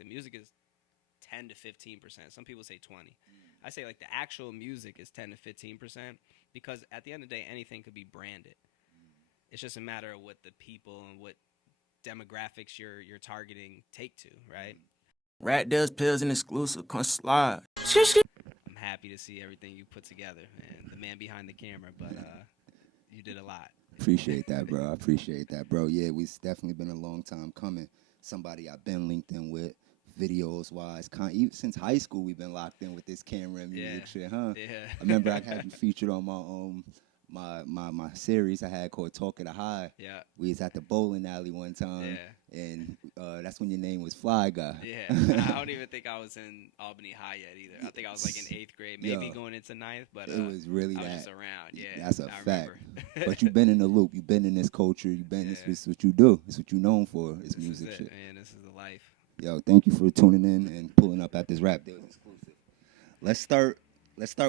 the music is 10 to 15%. Some people say 20. I say like the actual music is 10 to 15% because at the end of the day, anything could be branded. It's just a matter of what the people and what demographics you're targeting take to, right? RapDillz pills and exclusive. Come slide. I'm happy to see everything you put together, man. The man behind the camera, but you did a lot. Appreciate that, bro. I appreciate that, bro. Yeah, it's definitely been a long time coming. Somebody I've been linked in with, videos wise. Even since high school, we've been locked in with this camera and music shit, huh? Yeah. I remember I had you featured on my series I had called Talk of the High. Yeah. We was at the bowling alley one time, and that's when your name was Fly Guy. Yeah. I don't even think I was in Albany High yet either. I think I was like in 8th grade, maybe going into 9th, but it was really I was that. just around. Yeah, that's a fact. But you've been in the loop. You've been in this culture. You've been. This is what you do. It's what you're known for. It's music shit. Man, this is the life. Yo, thank you for tuning in and pulling up at this RapDillz exclusive. Let's start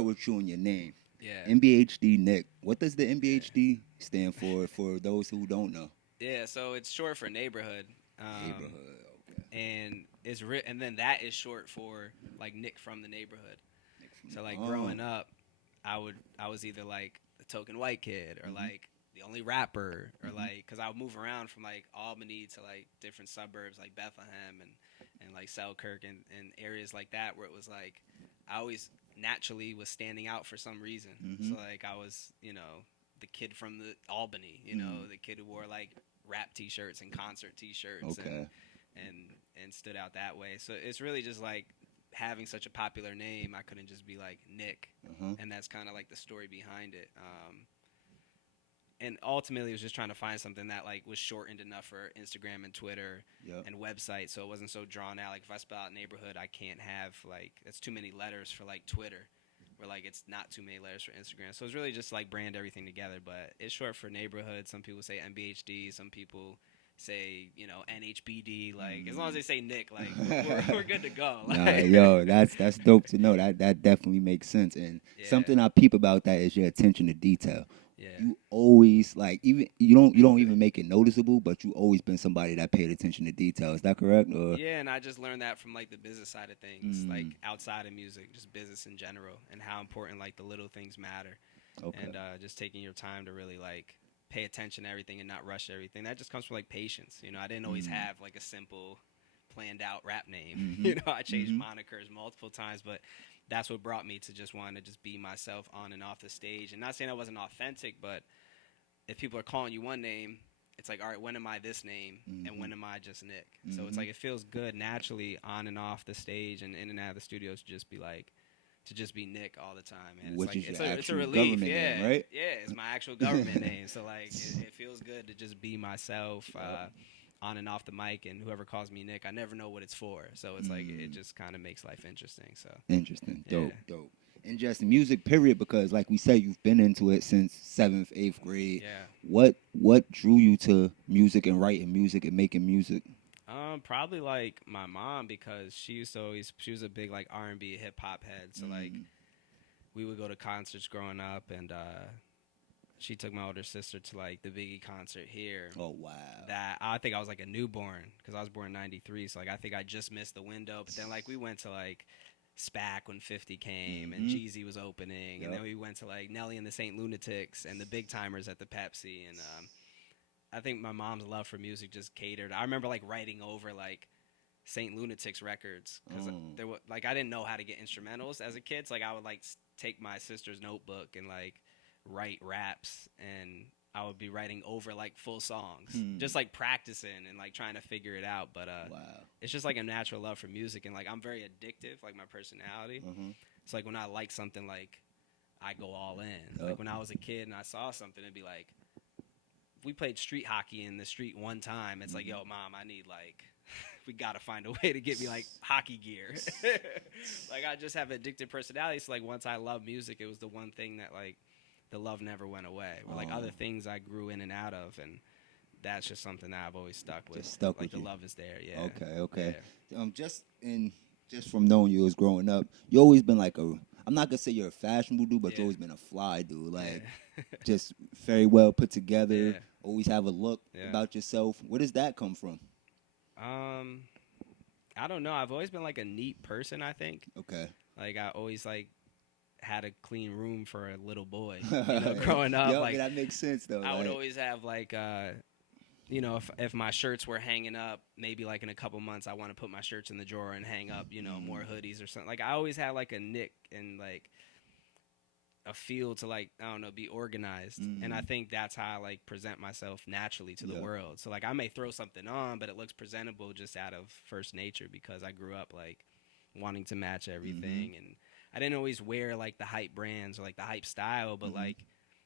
with you and your name. Yeah. NBHD Nick. What does the NBHD stand for those who don't know? Yeah, so it's short for neighborhood. Neighborhood, okay. And and then that is short for like Nick from the neighborhood. So like growing up, I was either like the token white kid or like the only rapper or like because I would move around from like Albany to like different suburbs like Bethlehem and like Selkirk and areas like that where it was like I always naturally was standing out for some reason. So like I was, the kid from the Albany, the kid who wore like rap t-shirts and concert t-shirts and stood out that way. So it's really just like having such a popular name, I couldn't just be like Nick. And that's kind of like the story behind it. And ultimately, it was just trying to find something that like was shortened enough for Instagram and Twitter and websites, so it wasn't so drawn out. Like if I spell out neighborhood, I can't have like it's too many letters for like Twitter, or like it's not too many letters for Instagram. So it's really just like brand everything together. But it's short for neighborhood. Some people say NBHD. Some people say NHBD. Like as long as they say Nick, like we're good to go. Like, yo, that's dope to know. That definitely makes sense. And something I peep about that is your attention to detail. Yeah. You always like even you don't even make it noticeable, but you always been somebody that paid attention to detail. Is that correct? Or? Yeah, and I just learned that from like the business side of things, like outside of music, just business in general, and how important like the little things matter. Okay. And just taking your time to really like pay attention to everything and not rush everything. That just comes from like patience. I didn't always have like a simple planned out rap name. I changed monikers multiple times, but that's what brought me to just wanting to just be myself on and off the stage. And not saying I wasn't authentic, but if people are calling you one name, it's like, all right, when am I this name and when am I just Nick? So it's like it feels good naturally on and off the stage and in and out of the studio to just be like, to just be Nick all the time, man. Which it's is like, your it's a relief, name, right? Yeah, it's my actual government name. So like it feels good to just be myself on and off the mic, and whoever calls me Nick, I never know what it's for. So it's like it just kind of makes life interesting. So interesting, dope. And just music, period, because like we said, you've been into it since 7th, 8th grade. Yeah. What drew you to music and writing music and making music? Probably like my mom, because she was a big like R&B hip hop head. So like we would go to concerts growing up, and she took my older sister to like the Biggie concert here. Oh wow! That I think I was like a newborn because I was born in '93. So like I think I just missed the window. But then like we went to like SPAC when 50 came and Jeezy was opening, and then we went to like Nelly and the Saint Lunatics and the Big Timers at the Pepsi. And I think my mom's love for music just catered. I remember like writing over like Saint Lunatics records because there was like I didn't know how to get instrumentals as a kid. So like I would like take my sister's notebook and like write raps, and I would be writing over like full songs, just like practicing and like trying to figure it out. But it's just like a natural love for music, and like I'm very addictive, like my personality. So like when I like something, like I go all in. Like when I was a kid and I saw something, it'd be like, we played street hockey in the street one time. It's like, yo, mom, I need like, we got to find a way to get me like hockey gear. Like I just have an addictive personality. So like once I love music, it was the one thing that like the love never went away. But like other things I grew in and out of, and that's just something that I've always stuck with. Like the love is there. Yeah. Okay. Yeah. Just from knowing you as growing up, you always been like I'm not gonna say you're a fashionable dude, but you always been a fly dude. Like just very well put together. Yeah. Always have a look about yourself. Where does that come from? I don't know. I've always been like a neat person, I think. Okay. Like I always like had a clean room for a little boy. Growing up, Yep, like that makes sense though. I would always have like if my shirts were hanging up, maybe like in a couple months I want to put my shirts in the drawer and hang up, more hoodies or something. Like I always had like a nick and like a feel to like, I don't know, be organized. And I think that's how I like present myself naturally to the world. So like I may throw something on, but it looks presentable just out of first nature because I grew up like wanting to match everything. And I didn't always wear like the hype brands or like the hype style, but like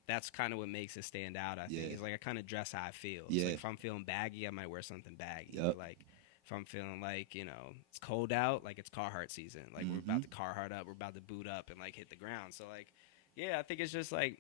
that's kind of what makes it stand out, I think. Is like I kind of dress how I feel. It's like if I'm feeling baggy, I might wear something baggy. Or like if I'm feeling like, it's cold out, like it's Carhartt season. Like we're about to Carhartt up, we're about to boot up and like hit the ground. So like, yeah, I think it's just like,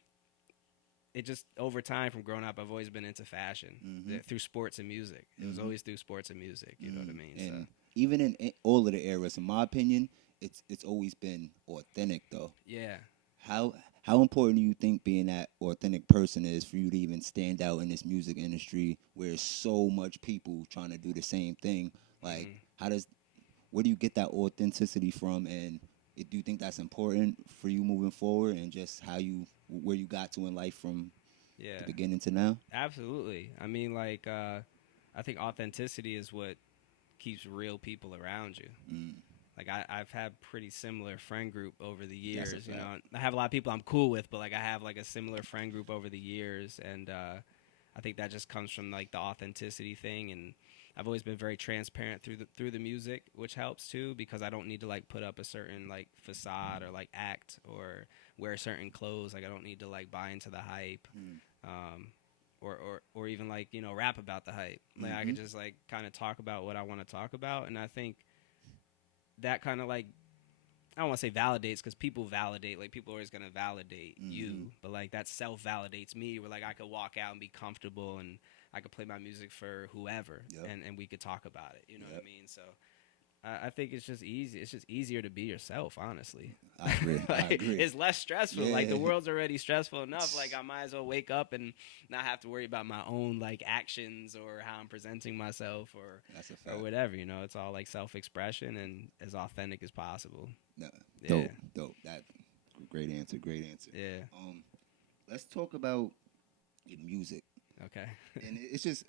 it just over time from growing up, I've always been into fashion through sports and music. It was always through sports and music. You know what I mean? And so even in all of the eras, in my opinion, it's always been authentic though. yeah. How important do you think being that authentic person is for you to even stand out in this music industry where there's so much people trying to do the same thing? Like, where do you get that authenticity from? And do you think that's important for you moving forward and just where you got to in life from the beginning to now? Absolutely. I mean, like, I think authenticity is what keeps real people around you. Like I've had pretty similar friend group over the years. I have a lot of people I'm cool with, but like I have like a similar friend group over the years, and I think that just comes from like the authenticity thing. And I've always been very transparent through the music, which helps too, because I don't need to like put up a certain like facade or like act or wear certain clothes. Like I don't need to like buy into the hype, or even like rap about the hype. Like I could just like kind of talk about what I want to talk about, and I think that kind of like, I don't want to say validates, because people validate, like people are always going to validate you, but like that self-validates me, where like I could walk out and be comfortable and I could play my music for whoever and we could talk about it, you know what I mean? So I think it's just easy. It's just easier to be yourself, honestly. I agree. Like, I agree. it's less stressful. Like the world's already stressful enough. Like I might as well wake up and not have to worry about my own like actions or how I'm presenting myself or whatever. It's all like self-expression and as authentic as possible. No, dope. That great answer. Yeah. Let's talk about your music. Okay. And it's just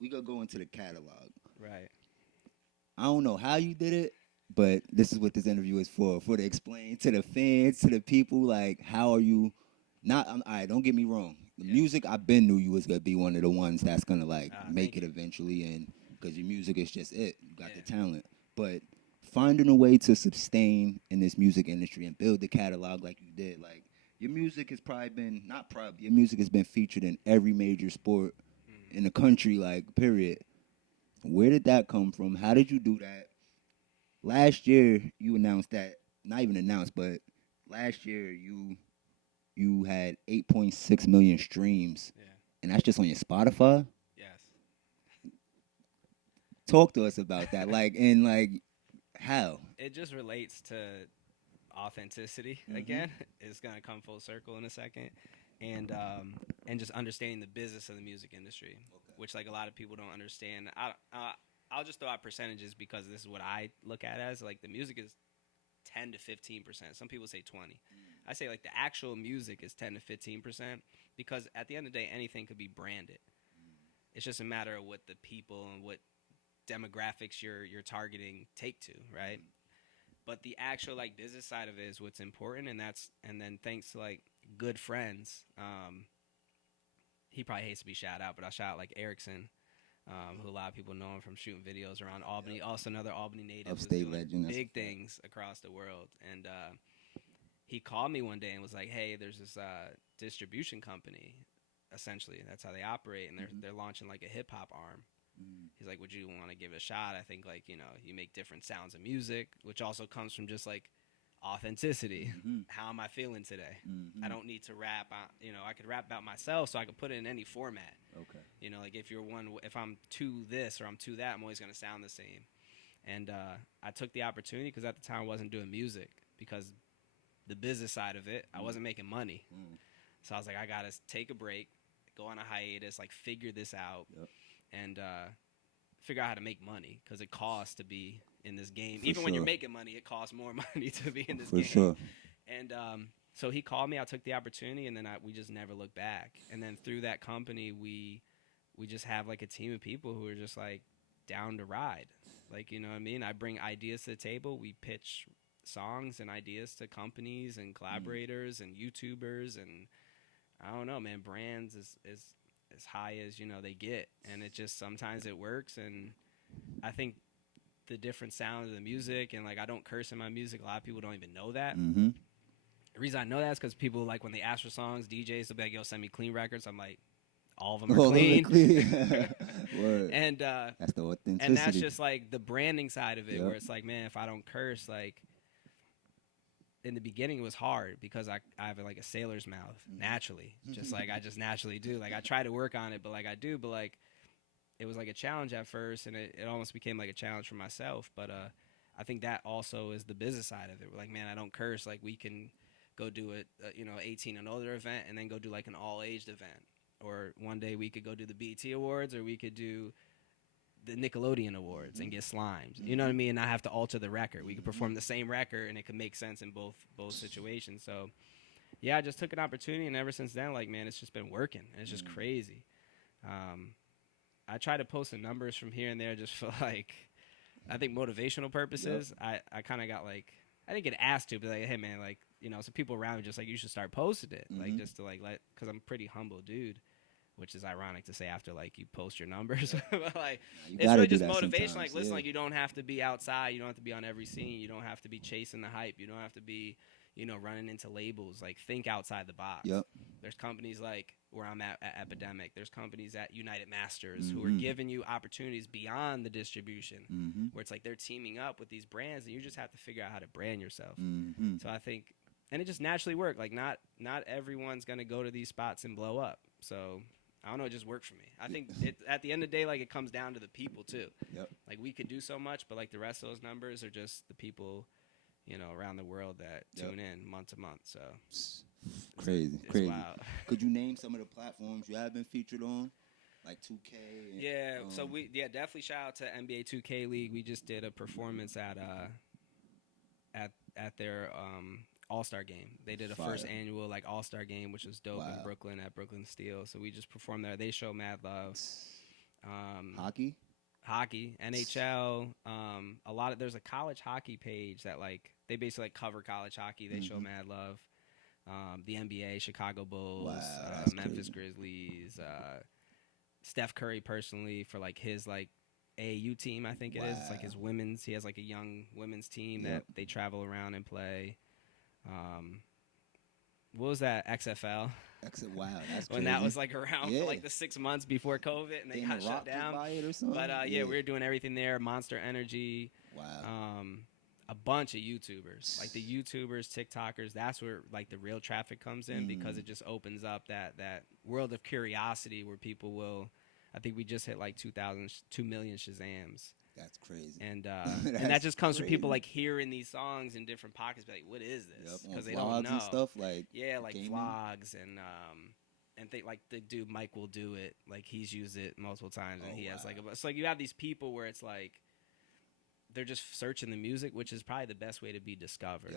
we gonna go into the catalog. Right. I don't know how you did it, but this is what this interview is for to explain to the fans, to the people, like, how are you not, all right, don't get me wrong. The music, I've been knew you was going to be one of the ones that's going to, like, make it eventually, and because your music is just it. You got the talent. But finding a way to sustain in this music industry and build the catalog like you did, like, your music has your music has been featured in every major sport in the country, like, period. Where did that come from? How did you do that? Last year, you announced that, not even announced, but last year you had 8.6 million streams. Yeah. And that's just on your Spotify? Yes. Talk to us about that. How? It just relates to authenticity again. It's going to come full circle in a second. And just understanding the business of the music industry, which like a lot of people don't understand. I'll just throw out percentages because this is what I look at as like the music is 10 to 15%. Some people say 20. I say like the actual music is 10 to 15% because at the end of the day, anything could be branded. It's just a matter of what the people and what demographics you're targeting take to, right? But the actual like business side of it is what's important, and then thanks to like good friends. He probably hates to be shout out, but I'll shout out like Erickson, who a lot of people know him from shooting videos around Albany. Also another Albany native, upstate legend, big things across the world. And he called me one day and was like, "Hey, there's this distribution company. Essentially, that's how they operate, and they're launching like a hip hop arm." He's like, "Would you want to give it a shot? I think like you make different sounds of music, which also comes from just like authenticity. How am I feeling today? I don't need to rap. I could rap about myself, so I could put it in any format. Okay. Like if I'm to this or I'm to that, I'm always gonna sound the same. And I took the opportunity because at the time I wasn't doing music because the business side of it, I wasn't making money. So I was like, I gotta take a break, go on a hiatus, like figure this out, and figure out how to make money because it costs to be in this game. For Even when you're sure. making money, it costs more money to be in this For game. sure. And so he called me. I took the opportunity, and then we just never looked back. And then through that company, we just have like a team of people who are just like down to ride. Like, you know what I mean? I bring ideas to the table. We pitch songs and ideas to companies and collaborators and YouTubers, and I don't know, man. Brands is as high as, you know, they get, and it just sometimes it works. And I think the different sound of the music, and like I don't curse in my music. A lot of people don't even know that. Mm-hmm. The reason I know that is because people, like, when they ask for songs, DJs will be like, "Yo, send me clean records." I'm like, all of them are All of them clean. Word. And That's the authenticity. and that's just like the branding side of it, Yep. where it's like, man, if I don't curse, like in the beginning it was hard because I have like a sailor's mouth naturally, just like I just naturally do. Like I try to work on it, but like I do, but like it was like a challenge at first, and it almost became like a challenge for myself. But I think that also is the business side of it. We're like, man, I don't curse. Like we can go do it, 18 and older event, and then go do like an all-aged event. Or one day we could go do the BET Awards, or we could do the Nickelodeon Awards and get slimed. You know what I mean? And not have to alter the record. We could perform the same record, and it could make sense in both situations. So, yeah, I just took an opportunity, and ever since then, like, man, it's just been working. And it's just crazy. I try to post the numbers from here and there just for, like, I think motivational purposes. Yep. I kind of got, like, I didn't get asked to, but like, hey, man, like, you know, some people around me just like, you should start posting it, like, just to like because I'm a pretty humble dude, which is ironic to say after like you post your numbers. But like, it's really just motivation. Like, listen, like you don't have to be outside, you don't have to be on every scene, you don't have to be chasing the hype, you don't have to be, running into labels. Like, think outside the box. Yep. There's companies like where I'm at Epidemic. There's companies at United Masters who are giving you opportunities beyond the distribution, where it's like they're teaming up with these brands, and you just have to figure out how to brand yourself. So I think, and it just naturally worked. Like, not everyone's gonna go to these spots and blow up. So I don't know, it just worked for me. I think at the end of the day, like, it comes down to the people too. Yep. Like, we could do so much, but like the rest of those numbers are just the people, around the world that tune in month to month. So crazy. Wild. Could you name some of the platforms you have been featured on, like 2K? And, yeah. So definitely shout out to NBA 2K League. We just did a performance at their All-Star game. They did a first annual like All-Star game, which was dope in Brooklyn at Brooklyn Steel. So we just performed there. They show mad love. Hockey, NHL, there's a college hockey page that like they basically like cover college hockey. They show mad love. The NBA, Chicago Bulls, Memphis Grizzlies, Steph Curry personally for like his like AAU team, I think it is. It's like his women's. He has like a young women's team that they travel around and play. What was that? XFL. Wow, that's crazy. When that was like around for like the 6 months before COVID, and they got shut down. But we were doing everything there. Monster Energy. Wow. A bunch of YouTubers, like the YouTubers, TikTokers. That's where like the real traffic comes in, because it just opens up that world of curiosity where people will. I think we just hit like 2 million Shazams. That's crazy. And and that just comes from people like hearing these songs in different pockets, be like, what is this? Because they don't know. And stuff like like gaming. Vlogs and think like the dude Mike will do it. Like, he's used it multiple times, and he has like it's like you have these people where it's like they're just searching the music, which is probably the best way to be discovered.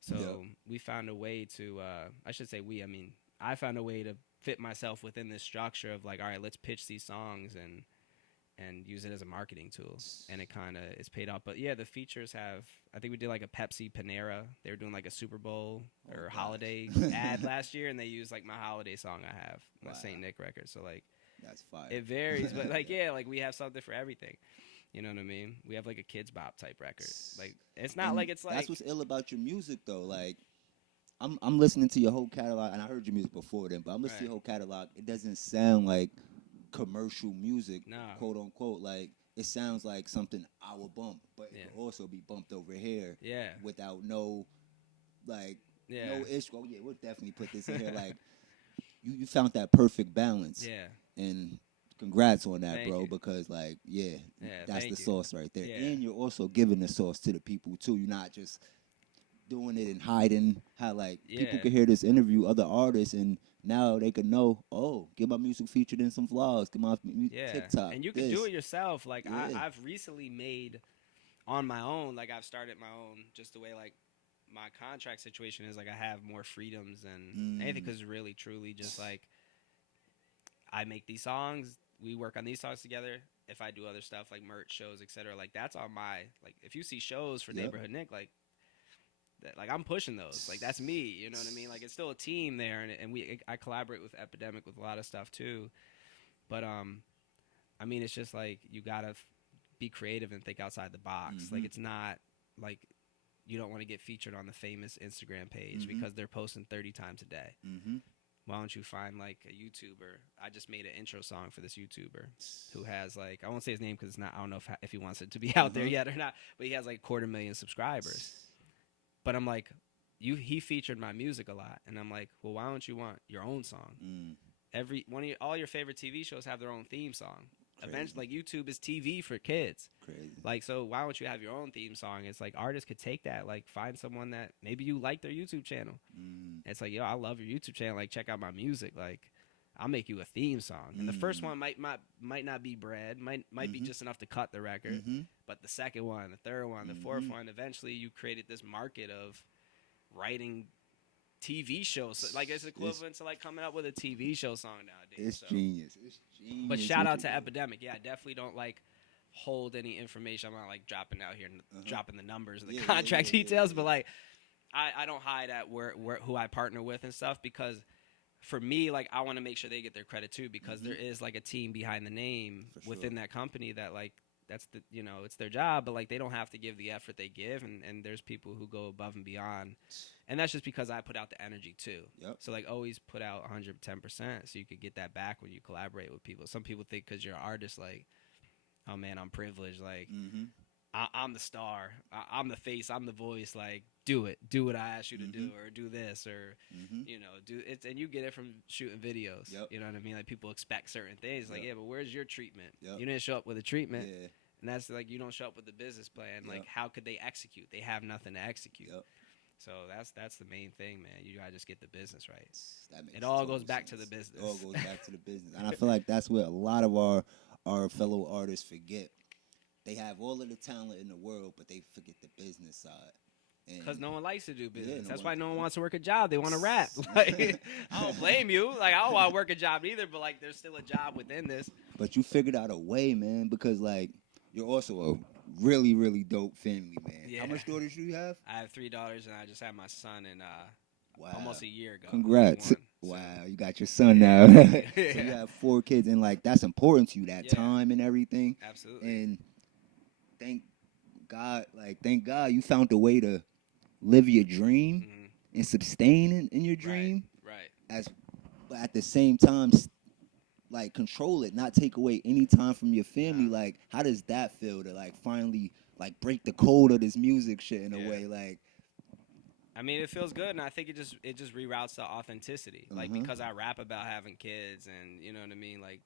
So we found a way to I should say we, I mean, I found a way to fit myself within this structure of like, all right, let's pitch these songs and use it as a marketing tool, and it kind of is paid off. But yeah, the features have, I think we did like a Pepsi Panera. They were doing like a Super Bowl or holiday ad last year, and they used like my holiday song I have, my Saint Nick record. So like, that's fire. It varies, but like, yeah, like we have something for everything. You know what I mean? We have like a Kids Bop type record. Like, it's not like it's like. That's what's ill about your music though. Like, I'm listening to your whole catalog, and I heard your music before then, but I'm listening to your whole catalog. It doesn't sound like commercial music, quote unquote. Like, it sounds like something I will bump, but it could also be bumped over here, without no, like, no issue. Oh yeah, we'll definitely put this in here. Like, you found that perfect balance. And congrats on that, bro. Because like, that's the sauce right there. And you're also giving the sauce to the people too. You're not just doing it and hiding. How like people Yeah. could hear this interview, other artists, and now they could know. Oh, get my music featured in some vlogs. Get my Yeah. TikTok. And you can This. do it yourself. Like Yeah. I've recently made on my own, like I've started my own just the way like my contract situation is like I have more freedoms than anything because really truly just like I make these songs, we work on these songs together. If I do other stuff like merch shows, etc., like that's on my like if you see shows for Yep. Neighborhood Nick, like that, like I'm pushing those. Like that's me, you know what I mean? Like it's still a team there, and I collaborate with Epidemic with a lot of stuff too. But I mean, it's just like you gotta be creative and think outside the box. Like it's not like you don't want to get featured on the famous Instagram page because they're posting 30 times a day. Why don't you find like a YouTuber? I just made an intro song for this YouTuber who has like I won't say his name because it's not. I don't know if he wants it to be out there yet or not. But he has like 250,000 subscribers. But I'm like, he featured my music a lot, and I'm like, well, why don't you want your own song? All your favorite TV shows have their own theme song. Eventually, like YouTube is TV for kids. Crazy. Like, so why don't you have your own theme song? It's like artists could take that, like find someone that maybe you like their YouTube channel. It's like, yo, I love your YouTube channel. Like, check out my music. Like, I'll make you a theme song. And the first one might not be bread, might be just enough to cut the record. But the second one, the third one, the fourth one, eventually you created this market of writing TV shows. So, like it's equivalent to like coming up with a TV show song nowadays. It's genius. It's genius. But shout out to Epidemic. Yeah, I definitely don't like hold any information. I'm not like dropping out here and dropping the numbers and the contract details, but like I don't hide at where who I partner with and stuff because for me, like I want to make sure they get their credit too because there is like a team behind the name within that company that like that's the it's their job, but like they don't have to give the effort they give, and there's people who go above and beyond, and that's just because I put out the energy too. So like always put out 110% so you could get that back when you collaborate with people. Some people think because you're an artist like, oh man, I'm privileged, like I'm the star, I'm the face, I'm the voice, like do what I asked you to do or do this or do it, and you get it from shooting videos. You know what I mean? Like people expect certain things like, yeah, but where's your treatment? You didn't show up with a treatment. And that's like you don't show up with the business plan. Like how could they execute? They have nothing to execute. So that's the main thing, man. You gotta just get the business right. It all goes back to the business. It all goes back to the business, and I feel like that's what a lot of our fellow artists forget. They have all of the talent in the world, but they forget the business side. Because no one likes to do business. That's why no one wants to work a job. They want to rap. Like, I don't blame you. Like, I don't want to work a job either, but, like, there's still a job within this. But you figured out a way, man, because, like, you're also a really, really dope family, man. Yeah. How much daughters do you have? I have 3 daughters, and I just had my son in almost a year ago. Congrats. Wow, you got your son now. So you have 4 kids, and, like, that's important to you, that time and everything. Absolutely. And thank God you found a way to live your dream and sustain in your dream. Right. But at the same time, like control it, not take away any time from your family. Like, how does that feel to like finally like break the code of this music shit in a way? Like, I mean, it feels good, and I think it just reroutes to authenticity. Like because I rap about having kids, and you know what I mean, like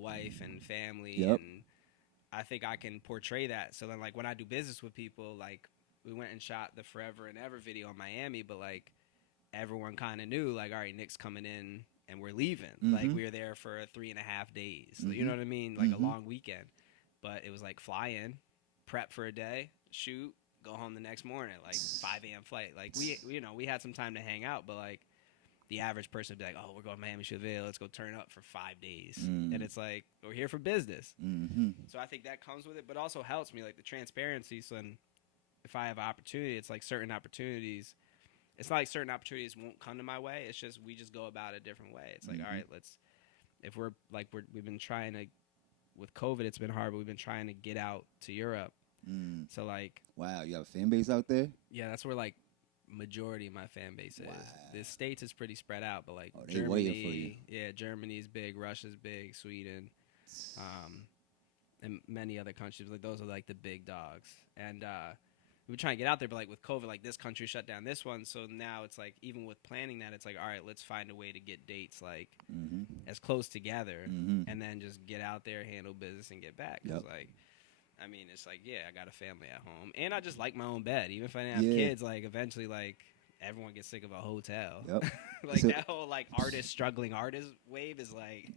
wife and family, and I think I can portray that. So then, like, when I do business with people, like, we went and shot the Forever and Ever video in Miami, but, like, everyone kind of knew, like, all right, Nick's coming in and we're leaving. Like, we were there for 3.5 days. So, you know what I mean? Like, a long weekend. But it was, like, fly in, prep for a day, shoot, go home the next morning, like, 5 a.m. flight. Like, we had some time to hang out, but, like, the average person would be like, oh, we're going to Miami, shoot a video, let's go turn up for 5 days. And it's like, we're here for business. So I think that comes with it, but also helps me, like the transparency. So then if I have an opportunity, it's like certain opportunities. It's not like certain opportunities won't come to my way. It's just we just go about it a different way. It's like, all right, we've been trying to, with COVID, it's been hard, but we've been trying to get out to Europe. So like. Wow, you have a fan base out there? Yeah, that's where like majority of my fan base is. The States is pretty spread out, but like they waiting for you. Yeah, Germany's big, Russia's big, Sweden, and many other countries. Like those are like the big dogs. And we were trying to get out there, but like with COVID, like this country shut down this one, so now it's like even with planning that, it's like all right, let's find a way to get dates like as close together, and then just get out there, handle business, and get back. 'Cause like I mean, it's like, yeah, I got a family at home, and I just like my own bed. Even if I didn't have Yeah. kids, like eventually, like everyone gets sick of a hotel. Yep. Like So- that whole like struggling artist wave is like,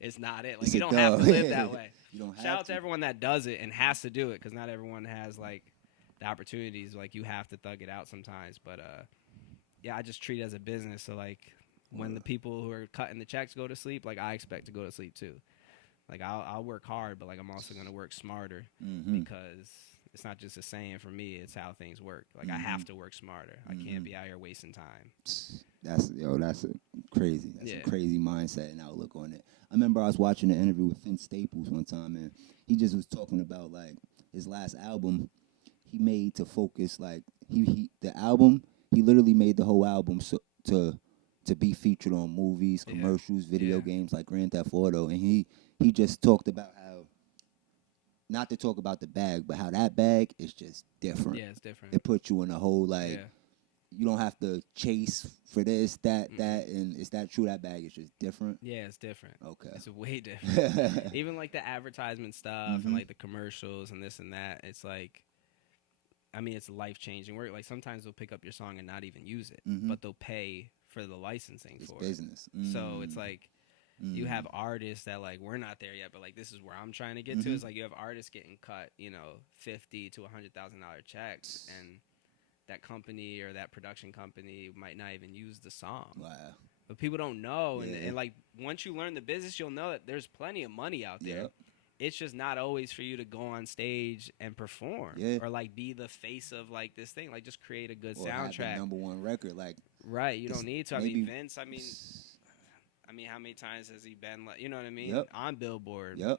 it's not it. Like It's you a don't have to dub. live that way. You don't have Shout out to to. everyone that does it and has to do it, because not everyone has like the opportunities. Like you have to thug it out sometimes. But yeah, I just treat it as a business. So like when the people who are cutting the checks go to sleep, like I expect to go to sleep too. Like I'll work hard, but like I'm also gonna work smarter, because it's not just a saying for me. It's how things work. Like I have to work smarter. I can't be out here wasting time. That's a crazy. That's Yeah. a crazy mindset and outlook on it. I remember I was watching an interview with Vince Staples one time, and he just was talking about like his last album. He made to focus like the album. He literally made the whole album so to be featured on movies, Yeah. commercials, video Yeah. games like Grand Theft Auto, and he just talked about how, not to talk about the bag, but how that bag is just different. Yeah, it's different. It puts you in a whole like. Yeah. You don't have to chase for this, that, and is that true? That bag is just different. Yeah, it's different. Okay. It's way different. Even like the advertisement stuff and like the commercials and this and that. It's like, I mean, it's life-changing work. Like sometimes they'll pick up your song and not even use it, but they'll pay for the licensing It's for business. it. So it's like you have artists that like, we're not there yet, but like this is where I'm trying to get to. It's like you have artists getting cut, you know, $50,000 to $100,000 checks, and that company or that production company might not even use the song. Wow. But people don't know. Yeah. And like once you learn the business, you'll know that there's plenty of money out there. Yep. It's just not always for you to go on stage and perform or like be the face of like this thing. Like just create a good Or have the soundtrack. #1 record, like Right. You it's don't need to. I maybe- mean, Vince, I mean, how many times has he been like, you know what I mean? Yep. On Billboard. Yep.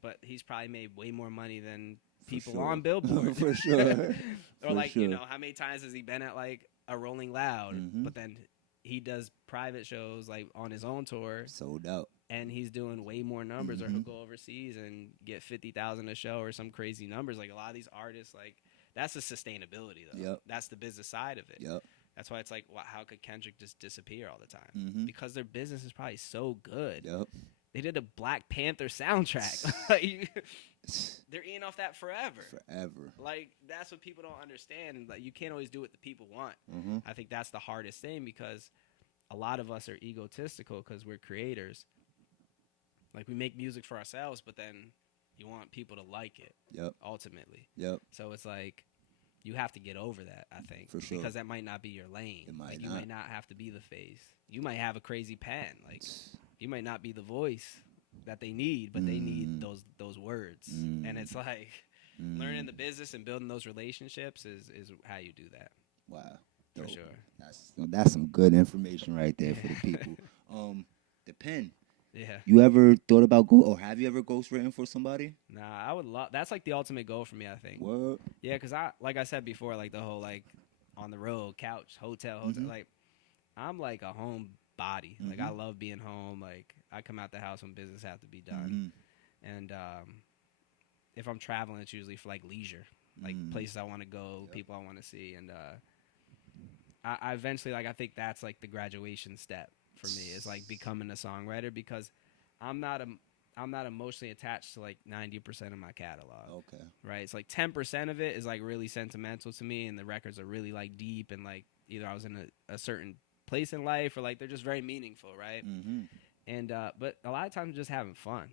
But he's probably made way more money than people sure. on Billboard. For sure. Or For like, you sure. know, how many times has he been at like a Rolling Loud? But then he does private shows like on his own tour, Sold out. and he's doing way more numbers. Or he'll go overseas and get 50,000 a show or some crazy numbers. Like a lot of these artists, like that's the sustainability though. Yep. That's the business side of it. Yep. That's why it's like, how could Kendrick just disappear all the time? Because their business is probably so good. Yep. They did a Black Panther soundtrack. Like, they're eating off that forever. Forever. Like, that's what people don't understand. Like, you can't always do what the people want. I think that's the hardest thing, because a lot of us are egotistical because we're creators. Like, we make music for ourselves, but then you want people to like it. Yep. Ultimately. Yep. So it's like, you have to get over that, I think. For sure. Because that might not be your lane. It might like, you not. might not have to be the face. You might have a crazy pen. Like, you might not be the voice that they need, but they need those words. And it's like learning the business and building those relationships is how you do that. Wow. For Dope. sure. That's some good information right there for the people. The pen. Yeah. You ever thought about or have you ever ghostwritten for somebody? Nah, I would love. That's like the ultimate goal for me, I think. What? Yeah, because like I said before, like the whole like on the road, couch, hotel. Like I'm like a home body. Like I love being home. Like I come out the house when business has to be done. And if I'm traveling, it's usually for like leisure, like places I want to go, people I want to see. And I eventually, like, I think that's like the graduation step for me, is like becoming a songwriter, because I'm not emotionally attached to like 90% of my catalog. Okay. Right. It's like 10% of it is like really sentimental to me, and the records are really like deep, and like either I was in a certain place in life, or like they're just very meaningful. Right. And but a lot of times just having fun.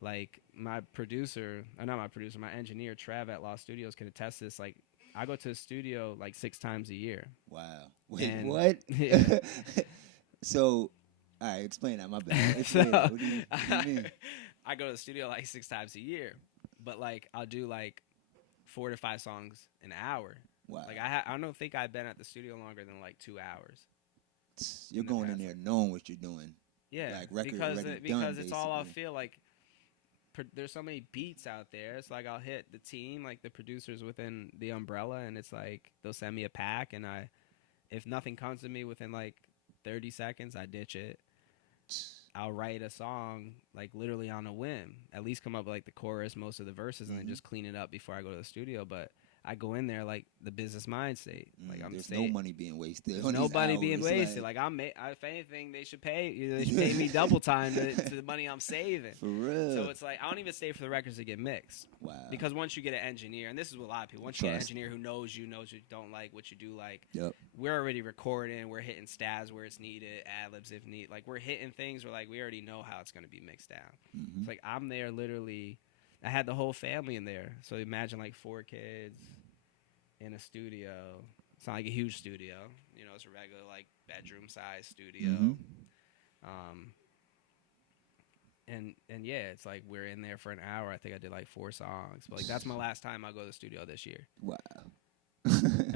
Like my engineer Trev at Lost Studios can attest this. Like I go to the studio like 6 times a year. Wow. Wait, And- what? Yeah. So, all right, explain that. My bad. Explain that. What do you mean? I go to the studio like 6 times a year, but like I'll do like 4 to 5 songs an hour. Wow. Like I don't think I've been at the studio longer than like 2 hours. You're in the going in past. there knowing what you're doing. Yeah, Like record because already because done, it's all I basically. feel like. There's so many beats out there. It's like I'll hit the team, like the producers within the umbrella, and it's like they'll send me a pack, and if nothing comes to me within like 30 seconds, I ditch it. I'll write a song like literally on a whim. At least come up with like the chorus, most of the verses, and then just clean it up before I go to the studio. But I go in there like the business mind state. Like I'm there's saying, no money being wasted. there's on no these money being hours, wasted. Like if anything, they should pay me double time to the money I'm saving. for real. So it's like I don't even stay for the records to get mixed. Wow. Because once you get an engineer, and this is what a lot of people, once you get an engineer who knows you don't like, what you do like, we're already recording, we're hitting stabs where it's needed, ad-libs if need. Like we're hitting things where like we already know how it's gonna be mixed down. It's like I'm there literally. I had the whole family in there. So imagine like 4 kids in a studio. It's not like a huge studio. You know, it's a regular like bedroom size studio. And yeah, it's like we're in there for an hour. I think I did like 4 songs. But like that's my last time I'll go to the studio this year. Wow.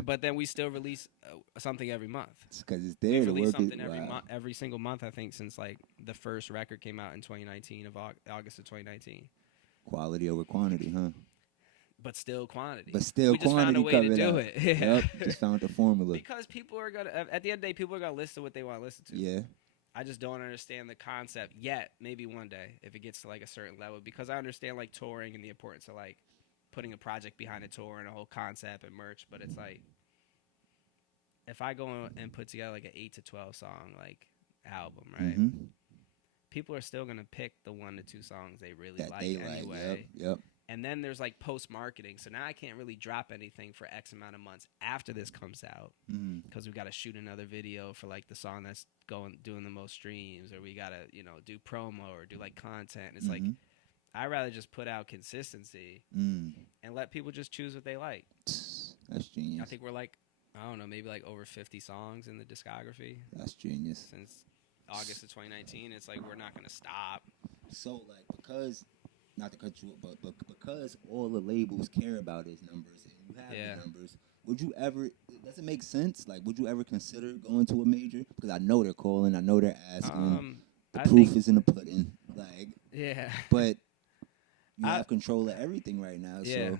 But then we still release something every month. It's because it's there. We release something every single month, I think, since like the first record came out in 2019, of August of 2019. Quality over quantity, huh? But still quantity. We just found a way to do it. Yep, just found the formula. Because people are gonna, at the end of the day, people are gonna listen to what they want to listen to. Yeah. I just don't understand the concept yet. Maybe one day, if it gets to like a certain level, because I understand like touring and the importance of like putting a project behind a tour and a whole concept and merch. But it's like, if I go and put together like an 8 to 12 song like album, right? People are still gonna pick the 1 to 2 songs they really like anyway. Yep. And then there's like post marketing, so now I can't really drop anything for X amount of months after this comes out because we got to shoot another video for like the song that's doing the most streams, or we got to do promo or do like content. It's like I'd rather just put out consistency and let people just choose what they like. That's genius. I think we're like, I don't know, maybe like over 50 songs in the discography. That's genius. Since August of 2019, it's like we're not gonna stop. So like because, not to cut you up, but because all the labels care about is numbers and you have the numbers, would you ever? Does it make sense? Like, would you ever consider going to a major? Because I know they're calling, I know they're asking. The proof is in the pudding. Like, but you have control of everything right now. Yeah, so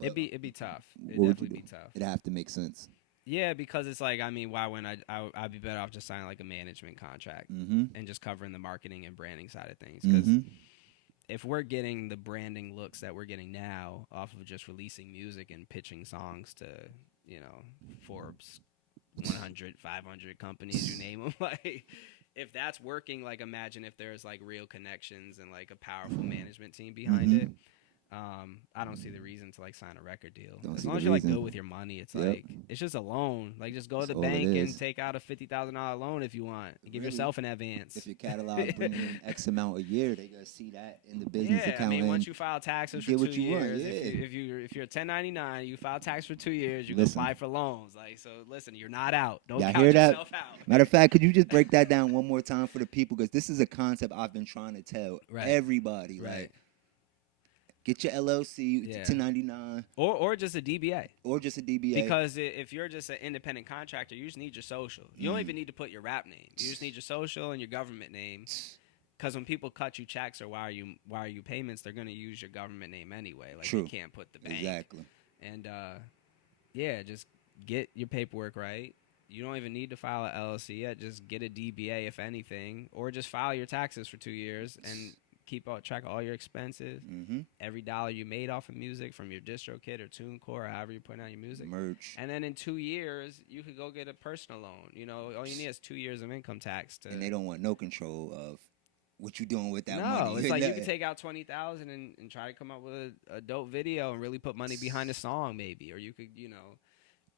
it'd be tough. It'd definitely be tough. It'd have to make sense. Yeah, because it's like, I mean, why wouldn't I'd be better off just signing like a management contract and just covering the marketing and branding side of things. Because if we're getting the branding looks that we're getting now off of just releasing music and pitching songs to, Forbes 100, 500 companies, you name them, like, if that's working, like, imagine if there's like real connections and like a powerful management team behind it. I don't see the reason to like sign a record deal. As long as you're like good with your money, it's like it's just a loan. Like just go to the bank and take out a $50,000 loan if you want. Give yourself an advance. If your catalog bringing in X amount a year, they gonna see that in the business account. I mean, once you file taxes for 2 years, if you're 1099, you file tax for 2 years, you can apply for loans. Like so, listen, you're not out. Don't count yourself out. Matter of fact, could you just break that down one more time for the people? Because this is a concept I've been trying to tell everybody. Like, get your LLC, 1099. Or just a DBA. Because if you're just an independent contractor, you just need your social. You don't even need to put your rap name. You just need your social and your government name. Because when people cut you checks or wire you payments, they're going to use your government name anyway. Like, you can't put the bank. Exactly. And, just get your paperwork right. You don't even need to file an LLC yet. Just get a DBA, if anything. Or just file your taxes for 2 years and keep track of all your expenses, every dollar you made off of music from your distro kit or TuneCore or however you put out your music. Merch. And then in 2 years, you could go get a personal loan. All you need is 2 years of income tax. And they don't want no control of what you're doing with that money. No, it's like you could take out $20,000 and try to come up with a dope video and really put money behind a song maybe. Or you could,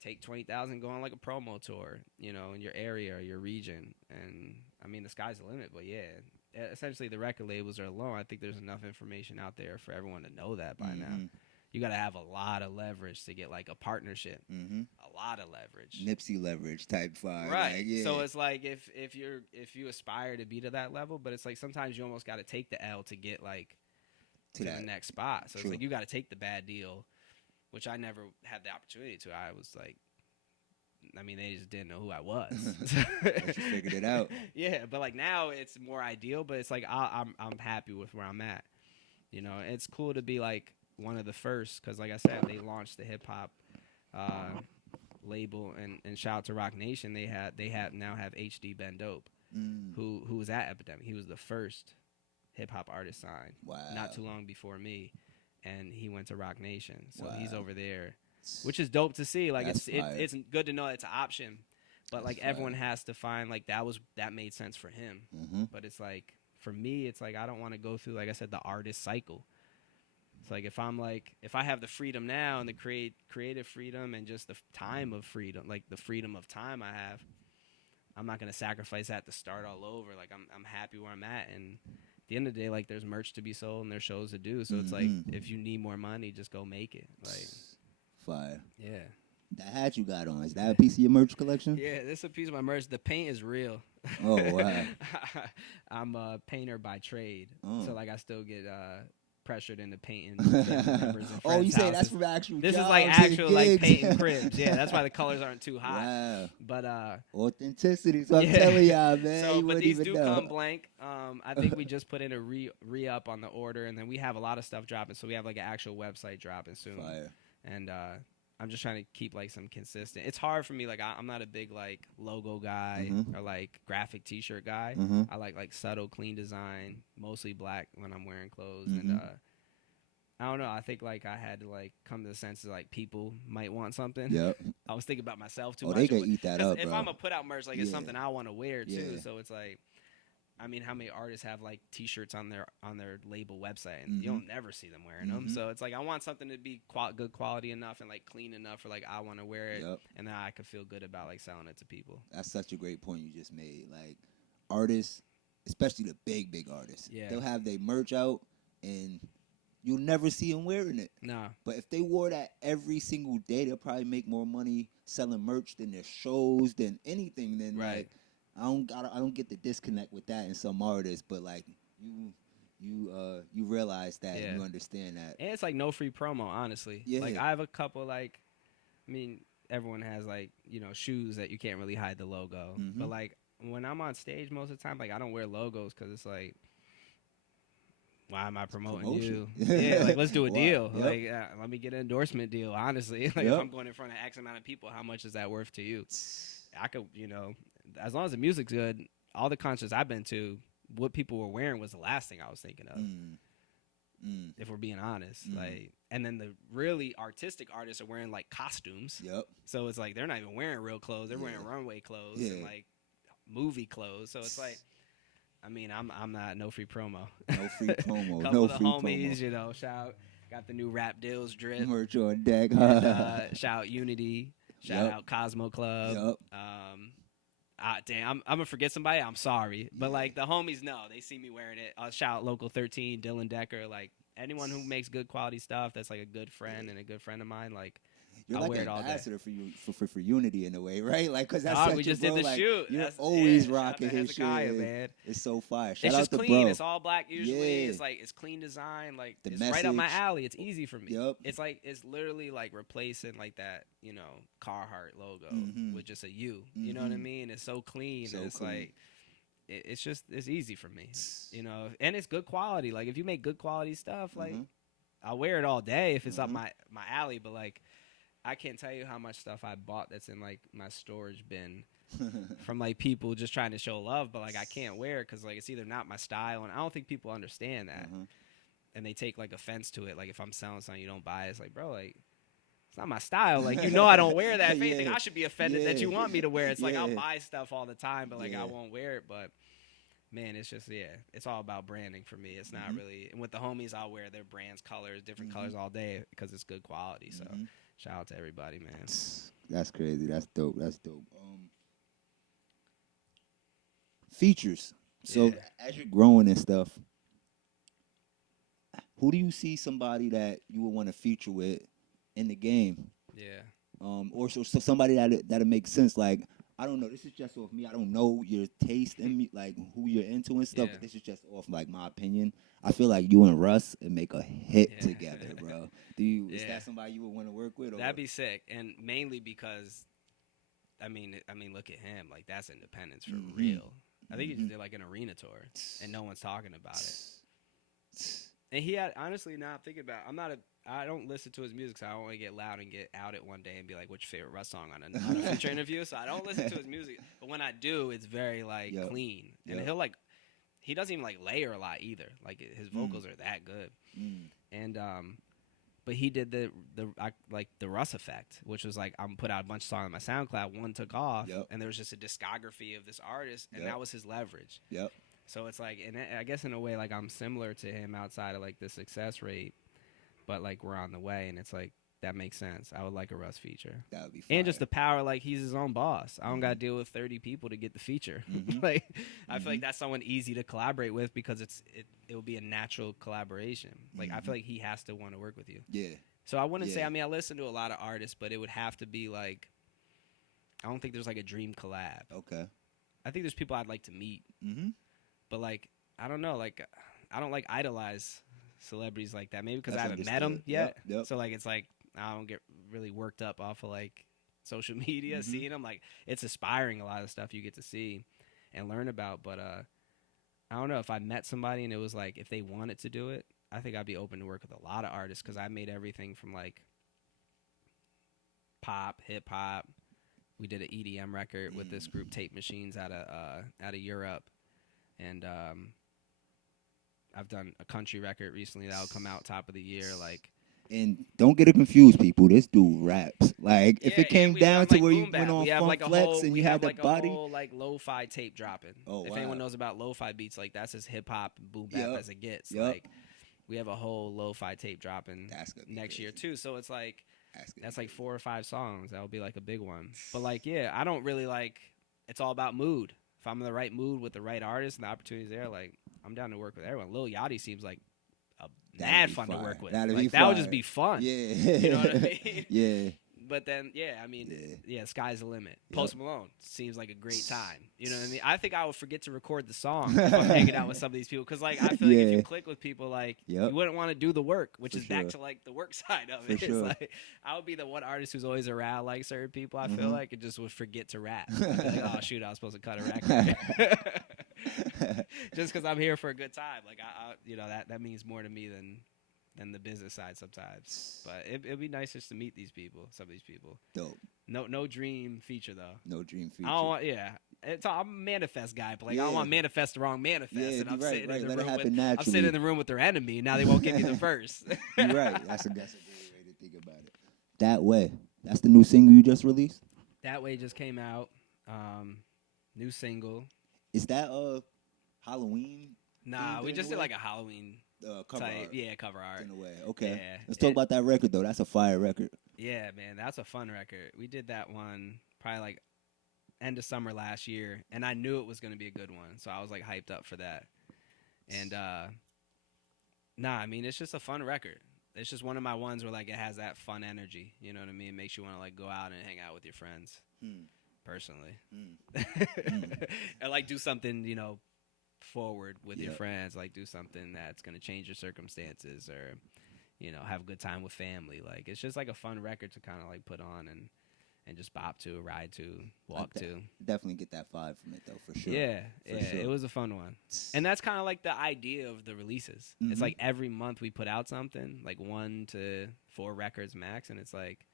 take $20,000, go on like a promo tour, in your area or your region. And, I mean, the sky's the limit, but yeah. Essentially, the record labels are alone. I think there's enough information out there for everyone to know that by now. You got to have a lot of leverage to get like a partnership. A lot of leverage. Nipsey leverage type vibe. Right. Like, so it's like if you aspire to be to that level, but it's like sometimes you almost got to take the L to get like to the next spot. So it's like you got to take the bad deal, which I never had the opportunity to. I was like, I mean, they just didn't know who I was. But you figured it out. Yeah, but like now it's more ideal. But it's like I'm happy with where I'm at. It's cool to be like one of the first because, like I said, they launched the hip hop label and shout out to Rock Nation. They now have HD Ben Dope, who was at Epidemic. He was the first hip hop artist signed. Wow. Not too long before me, and he went to Rock Nation. So he's over there. which is dope to see. Like That's it's good to know it's an option, but like That's everyone fire. has to find like that made sense for him. Mm-hmm. But it's like for me, it's like I don't want to go through, like I said, the artist cycle. It's like if I have the freedom now and the creative freedom and just the time of freedom, like the freedom of time I have, I'm not gonna sacrifice that to start all over. Like I'm happy where I'm at, and at the end of the day, like there's merch to be sold and there's shows to do. So it's like if you need more money, just go make it. Like fire. yeah. That hat you got on, is that a piece of your merch collection? Yeah, this is a piece of my merch. The paint is real. Oh, wow. I'm a painter by trade, so like I still get pressured into painting. Oh, you say that's from actual This is jobs like and actual like gigs. painting cribs. Yeah, that's why the colors aren't too hot. Wow. But Authenticity. So I'm telling y'all, man. So, you but wouldn't these even do know. come blank. I think we just put in a re-up on the order, and then we have a lot of stuff dropping. So we have like an actual website dropping soon. Fire. And I'm just trying to keep like some consistent. It's hard for me. Like I'm not a big like logo guy or like graphic T-shirt guy. I like subtle, clean design, mostly black when I'm wearing clothes. And I don't know. I think like I had to like come to the sense of like people might want something. Yep. I was thinking about myself too Oh, much. they can eat that up, if bro. I'm gonna put out merch, like it's Yeah. something I want to wear too. Yeah. So it's like, I mean, how many artists have like T-shirts on their label website, and you'll never see them wearing them. So it's like I want something to be good quality enough and like clean enough for like I want to wear it, and then I could feel good about like selling it to people. That's such a great point you just made. Like artists, especially the big artists, they'll have their merch out and you'll never see them wearing it. Nah. But if they wore that every single day, they'll probably make more money selling merch than their shows, than anything. Than like, I don't get the disconnect with that in some artists, but like you realize that and you understand that. And it's like no free promo, honestly. Yeah. Like I have a couple like, I mean, everyone has like, you know, shoes that you can't really hide the logo. But like when I'm on stage most of the time, like I don't wear logos because it's like, why am I promoting you? Yeah, like let's do a deal. Like let me get an endorsement deal. Honestly, like if I'm going in front of X amount of people, how much is that worth to you? I could, you know, as long as the music's good, all the concerts I've been to, what people were wearing was the last thing I was thinking of. If we're being honest, like, and then the really artistic artists are wearing like costumes. So it's like they're not even wearing real clothes; they're wearing runway clothes and like movie clothes. So it's like, I mean, I'm not no free promo. No free promo. Couple no of the free homies, promo. You know, got the new RapDillz drip. Merch on deck. And, shout out Unity. Shout out Cosmo Club. Damn, I'm gonna forget somebody. I'm sorry, but like the homies know, they see me wearing it. I'll shout out Local 13, Dylan Decker, like anyone who makes good quality stuff. That's like a good friend and a good friend of mine. Like You're I'll like wear an it all day. ambassador for Unity in a way, right? Like, cause that's We just bro, did the like, shoot. You're That's, always shout out rocking to his Hezekiah, shit. man. It's so fire. Shout It's out just to clean. bro. It's all black usually. Yeah. It's like it's clean design. Like The it's right up my message. alley. It's easy for me. Yep. It's like it's literally like replacing like that, you know, Carhartt logo with just a U. You know what I mean? It's so clean. So And it's clean. like it's easy for me. You know, and it's good quality. Like if you make good quality stuff, like I'll wear it all day if it's up my alley. But like I can't tell you how much stuff I bought that's in like my storage bin from like people just trying to show love, but like I can't wear it because like it's either not my style, and I don't think people understand that, and they take like offense to it. Like if I'm selling something you don't buy, it's like, bro, like it's not my style. Like, you know, I don't wear that. If anything, I should be offended that you want me to wear it. It's like I'll buy stuff all the time, but like I won't wear it. But man, it's just it's all about branding for me. It's not really. And with the homies, I'll wear their brands, colors, different colors all day because it's good quality. So shout out to everybody, man. That's crazy. That's dope. That's dope. Features. So as you're growing and stuff, who do you see somebody that you would want to feature with in the game? Yeah. Or so somebody that'll make sense. Like, I don't know. This is just off me. I don't know your taste in me, like who you're into and stuff. But this is just off like my opinion. I feel like you and Russ would make a hit together, bro. Is that somebody you would want to work with? Or? That'd be sick, and mainly because, I mean, look at him. Like that's independence for real. I think he just did like an arena tour, and no one's talking about it. And he had, honestly, now I'm thinking about it, I don't listen to his music, so I don't want to get loud and get outed one day and be like, what's your favorite Russ song on a feature interview? So I don't listen to his music. But when I do, it's very, like, clean. And he'll, like, he doesn't even, like, layer a lot either. Like, his vocals are that good. And but he did like the Russ effect, which was like I'm put out a bunch of songs on my SoundCloud. One took off, and there was just a discography of this artist, and that was his leverage. Yep. So it's like, and I guess in a way, like I'm similar to him outside of like the success rate, but like we're on the way, and it's like that makes sense. I would like a Russ feature. That would be fire. And just the power, like he's his own boss. I don't got to deal with 30 people to get the feature. Like I feel like that's someone easy to collaborate with because it will be a natural collaboration. Like I feel like he has to want to work with you. Yeah. So I wouldn't say. I mean, I listen to a lot of artists, but it would have to be like. I don't think there's like a dream collab. Okay. I think there's people I'd like to meet. But like I don't know. Like I don't like idolize celebrities like that. Maybe because I haven't met them yet. Yep. So like it's like. I don't get really worked up off of like social media seeing them. Like it's inspiring, a lot of stuff you get to see and learn about. But I don't know, if I met somebody and it was like if they wanted to do it, I think I'd be open to work with a lot of artists because I made everything from like pop, hip hop. We did an EDM record with this group Tape Machines out of Europe, and I've done a country record recently that'll come out top of the year. Like. And don't get it confused, people. This dude raps. Like, if it came down to like where you went on Funk Flex and you had the body. Whole, like, lo-fi tape dropping. Oh, if anyone knows about lo-fi beats, like, that's as hip-hop and boom bap as it gets. Yep. Like, we have a whole lo-fi tape dropping next year, too. So it's like, that's like 4 or 5 songs. That'll be, like, a big one. But, like, yeah, I don't really, like, it's all about mood. If I'm in the right mood with the right artist and the opportunity's there, like, I'm down to work with everyone. Lil Yachty seems like mad fun to work with. Like, that would just be fun. Yeah. You know what I mean? Yeah. But then, I mean, sky's the limit. Post Malone seems like a great time. You know what I mean? I think I would forget to record the song if I'm hanging out with some of these people. Because, like, I feel like if you click with people, like, you wouldn't want to do the work, which is back to, like, the work side of it. It's like, I would be the one artist who's always around, like, certain people, I feel like, and just would forget to rap. I'd be like, oh, shoot, I was supposed to cut a record. Just because I'm here for a good time. Like, I you know, that means more to me than the business side sometimes. But it'd be nice just to meet these people, some of these people. Dope. No dream feature, though. No dream feature. I don't want, I'm a manifest guy, but like I don't want to manifest the wrong manifest. Yeah, and I'm right, sitting in the Let it room happen I'm sitting in the room with their enemy, and now they won't give me the verse. You're right. That's a great way to think about it. That Way. That's the new single you just released? That Way just came out. New single. Is that Halloween? Nah, we just did like a Halloween cover type. art. Yeah, cover art. In a way. Okay. Yeah. Let's talk about that record, though. That's a fire record. Yeah, man. That's a fun record. We did that one probably like end of summer last year, and I knew it was going to be a good one, so I was like hyped up for that. And I mean, it's just a fun record. It's just one of my ones where like it has that fun energy. You know what I mean? It makes you want to like go out and hang out with your friends. Personally, and like do something, you know, forward with your friends. Like do something that's gonna change your circumstances, or you know, have a good time with family. Like it's just like a fun record to kind of like put on and just bop to, ride to, walk to. Definitely get that vibe from it though, for sure. Yeah, sure. It was a fun one, and that's kind of like the idea of the releases. It's like every month we put out something, like 1 to 4 records max, and it's like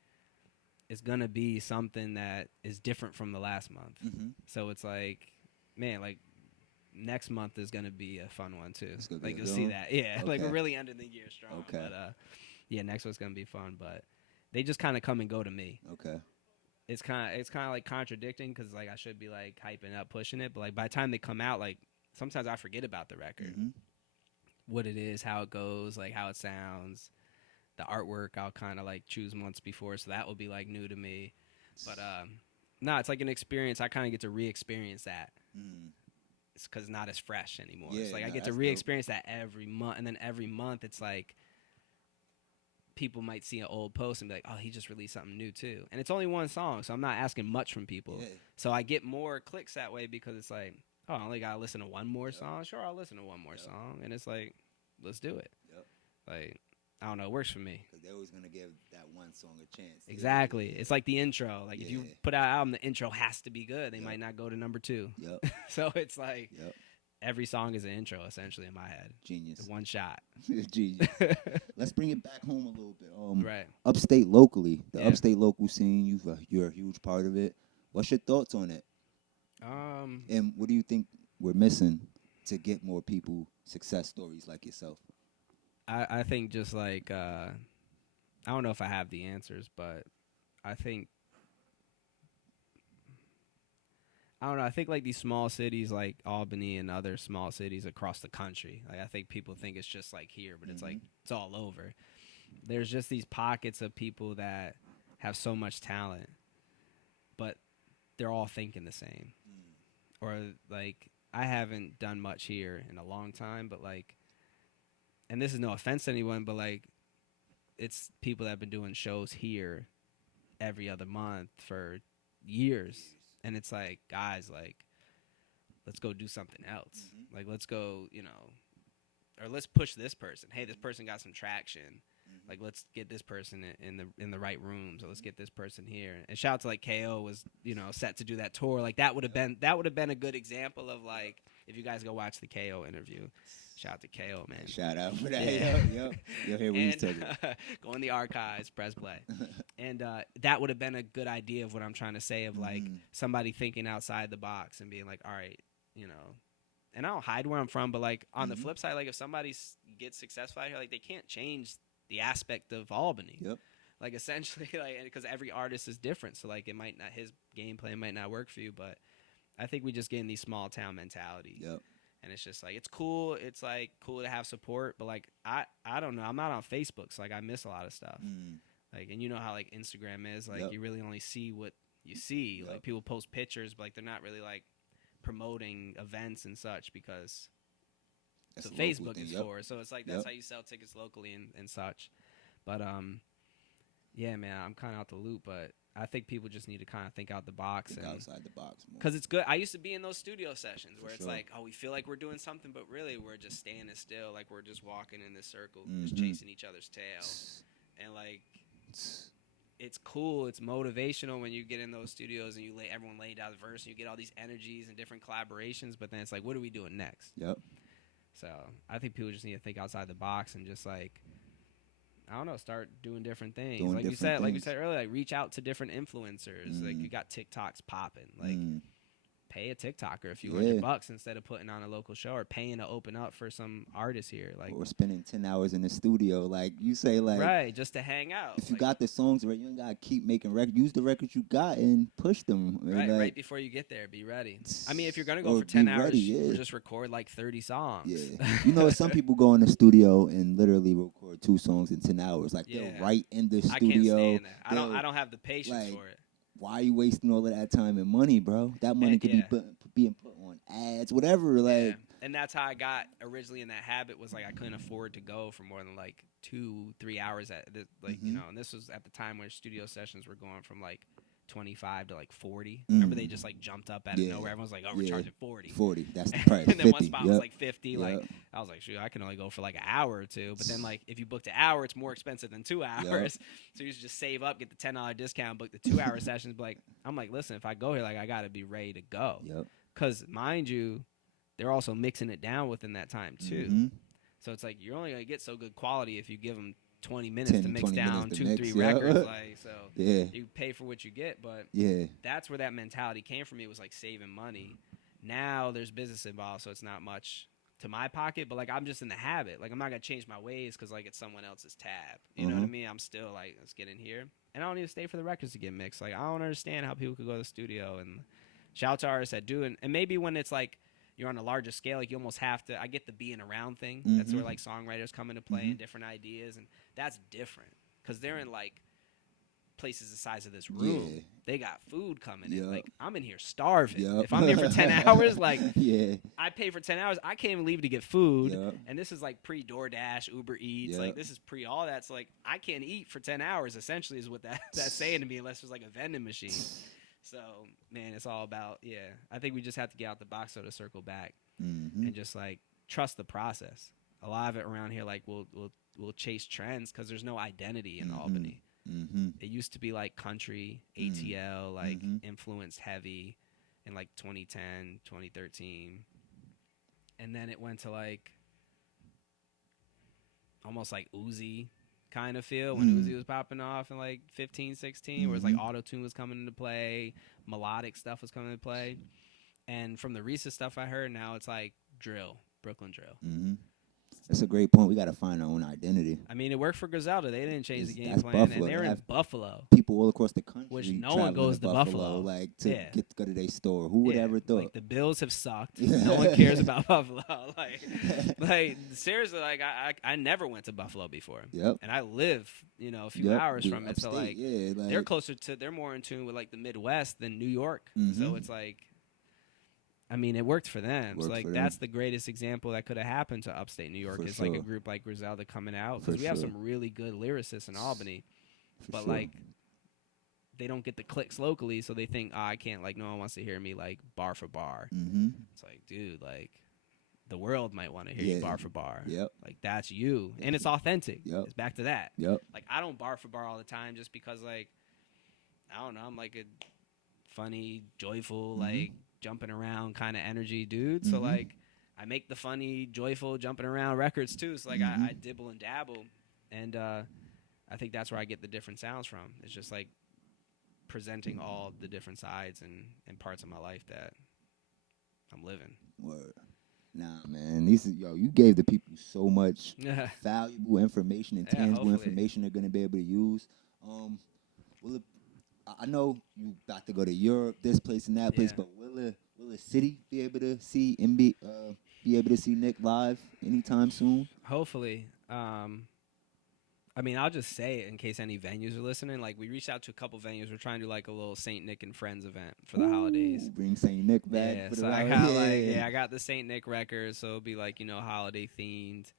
it's gonna be something that is different from the last month. So it's like, man, like next month is gonna be a fun one too. Like you'll see that, Like we're really ending the year strong. Okay. But next one's gonna be fun. But they just kind of come and go to me. Okay. It's kind of like contradicting because like I should be like hyping up, pushing it, but like by the time they come out, like sometimes I forget about the record, what it is, how it goes, like how it sounds. The artwork I'll kind of like choose months before, so that will be like new to me. But it's like an experience. I kind of get to re-experience that. It's because not as fresh anymore. It's like I get to re-experience that every month, and then every month it's like people might see an old post and be like, "Oh, he just released something new too." And it's only one song, so I'm not asking much from people. Yeah. So I get more clicks that way because it's like, "Oh, I only gotta listen to one more song." Sure, I'll listen to one more song, and it's like, let's do it. Like. I don't know. It works for me. Because they're always going to give that one song a chance. Exactly. It's like the intro. Like, if you put out an album, the intro has to be good. They might not go to number 2. So it's like every song is an intro, essentially, in my head. Genius. It's one shot. Genius. Let's bring it back home a little bit. Right. Upstate locally. The upstate local scene, you're a huge part of it. What's your thoughts on it? And what do you think we're missing to get more people success stories like yourself? I think just like I don't know if I have the answers, but I think I don't know. I think like these small cities like Albany and other small cities across the country. Like I think people think it's just like here, but it's like it's all over. There's just these pockets of people that have so much talent, but they're all thinking the same. Or like I haven't done much here in a long time, but like, and this is no offense to anyone, but like it's people that have been doing shows here every other month for years. And it's like, guys, like, let's go do something else. Like, let's go, you know, or let's push this person. Hey, this person got some traction. Like, let's get this person in the right rooms. Or let's get this person here. And shout out to like KO was, you know, set to do that tour. Like that would have been a good example of like if you guys go watch the KO interview. Shout out to KO, man. Shout out for that. Yeah. Yo, here we talking. Go in the archives, press play. And that would have been a good idea of what I'm trying to say of like somebody thinking outside the box and being like, all right, you know. And I don't hide where I'm from, but like on the flip side, like if somebody gets successful out here, like they can't change the aspect of Albany. Yep. Like essentially, like because every artist is different, so like it might not his game plan might not work for you, but I think we just get in these small town mentality. Yep. And it's just like it's cool. It's like cool to have support, but like I don't know. I'm not on Facebook, so like I miss a lot of stuff. Like and you know how like Instagram is. Like you really only see what you see. Like people post pictures, but like they're not really like promoting events and such because that's what Facebook is for. So it's like that's how you sell tickets locally and such. But yeah, man, I'm kind of out the loop, but I think people just need to kind of think out the box. Think outside the box more. Because it's good. I used to be in those studio sessions where it's like, oh, we feel like we're doing something, but really we're just standing still. Like we're just walking in this circle, just chasing each other's tail. And like, it's cool. It's motivational when you get in those studios and everyone lay down the verse and you get all these energies and different collaborations. But then it's like, what are we doing next? Yep. So I think people just need to think outside the box and just like, I don't know, start doing different things. Like you said earlier, like reach out to different influencers. Like you got TikToks popping. Like pay a TikToker a few $100 instead of putting on a local show or paying to open up for some artists here. Like or spending 10 hours in the studio. Like you say, like right, just to hang out. If you got the songs right, you ain't gotta keep making records. Use the records you got and push them. Right, like, right before you get there, be ready. I mean, if you're gonna go for 10 hours, just record like 30 songs. Yeah, you know, some people go in the studio and literally record 2 songs in 10 hours. Like they'll write in the studio. I can't stand that. I don't have the patience for it. Why are you wasting all of that time and money, bro? That money could be being put on ads, whatever. Like, and that's how I got originally in that habit. Was like I couldn't afford to go for more than like 2-3 hours at like you know. And this was at the time where studio sessions were going from like 25 to like 40. Remember they just like jumped up out of nowhere. Everyone's like, oh, we're charging 40. 40. That's the price. And then 50. One spot was like 50. Like I was like, shoot, I can only go for like an hour or two. But then like if you booked an hour, it's more expensive than 2 hours. So you should just save up, get the $10 discount, book the 2-hour sessions. But like I'm like, listen, if I go here, like I got to be ready to go. Because mind you, they're also mixing it down within that time too. So it's like you're only gonna get so good quality if you give them 20 minutes to mix down 2-3 records. Like so, you pay for what you get. But that's where that mentality came from. It was like saving money. Now there's business involved, so it's not much to my pocket. But like I'm just in the habit. Like I'm not gonna change my ways because like it's someone else's tab. You know what I mean? I'm still like, let's get in here, and I don't even stay for the records to get mixed. Like I don't understand how people could go to the studio and shout out to artists that do. And maybe when it's like you're on a larger scale, like you almost have to. I get the being around thing. That's where like songwriters come into play and different ideas, and that's different because they're in like places the size of this room. They got food coming in. Like I'm in here starving. If I'm here for 10 hours, like I pay for 10 hours. I can't even leave to get food, and this is like pre DoorDash, Uber Eats. Like this is pre all that. So like I can't eat for 10 hours. Essentially, is what that's saying to me, unless there's like a vending machine. So, man, it's all about, I think we just have to get out the box, so to circle back and just, like, trust the process. A lot of it around here, like, we'll chase trends because there's no identity in Albany. It used to be, like, country, ATL, like, influenced heavy in, like, 2010, 2013. And then it went to, like, almost like Uzi kind of feel when Uzi was popping off in like 15, 16, where it's like auto-tune was coming into play, melodic stuff was coming into play. And from the recent stuff I heard, now it's like drill, Brooklyn drill. That's a great point. We got to find our own identity. I mean, it worked for Griselda. They didn't change the game That's plan, Buffalo. and they're They in have Buffalo, people all across the country, which no traveling one goes to Buffalo. like to Yeah. go to their store. Who would Yeah, ever thought? Like the Bills have sucked. No one cares about Buffalo. like seriously, like I never went to Buffalo before. Yep. And I live, a few hours from it. So like, they're closer to, they're more in tune with like the Midwest than New York. So it's like, I mean, it worked for them. So like, that's the greatest example that could have happened to upstate New York is like a group like Griselda coming out, because we have some really good lyricists in Albany, but like, they don't get the clicks locally, so they think, I can't, like, no one wants to hear me, like, bar for bar. It's like, dude, like, the world might want to hear you bar for bar. Like, that's you. And it's authentic. It's back to that. Like, I don't bar for bar all the time just because, like, I don't know, I'm, like, a funny, joyful, like, jumping around kind of energy dude. So, like, I make the funny, joyful, jumping around records, too. So, like, I dibble and dabble. And I think that's where I get the different sounds from. It's just, like, presenting all the different sides and parts of my life that I'm living. Word. Nah, man. You gave the people so much valuable information and tangible information they're gonna be able to use. I know you got to go to Europe, this place and that place, but will a city be able to see be able to see Nick live anytime soon? Hopefully. I mean, I'll just say it in case any venues are listening. Like, we reached out to a couple venues. We're trying to do like a little Saint Nick and Friends event for the holidays. Bring Saint Nick back. Yeah, for so the I holidays. got I got the Saint Nick record, so it'll be like holiday themed.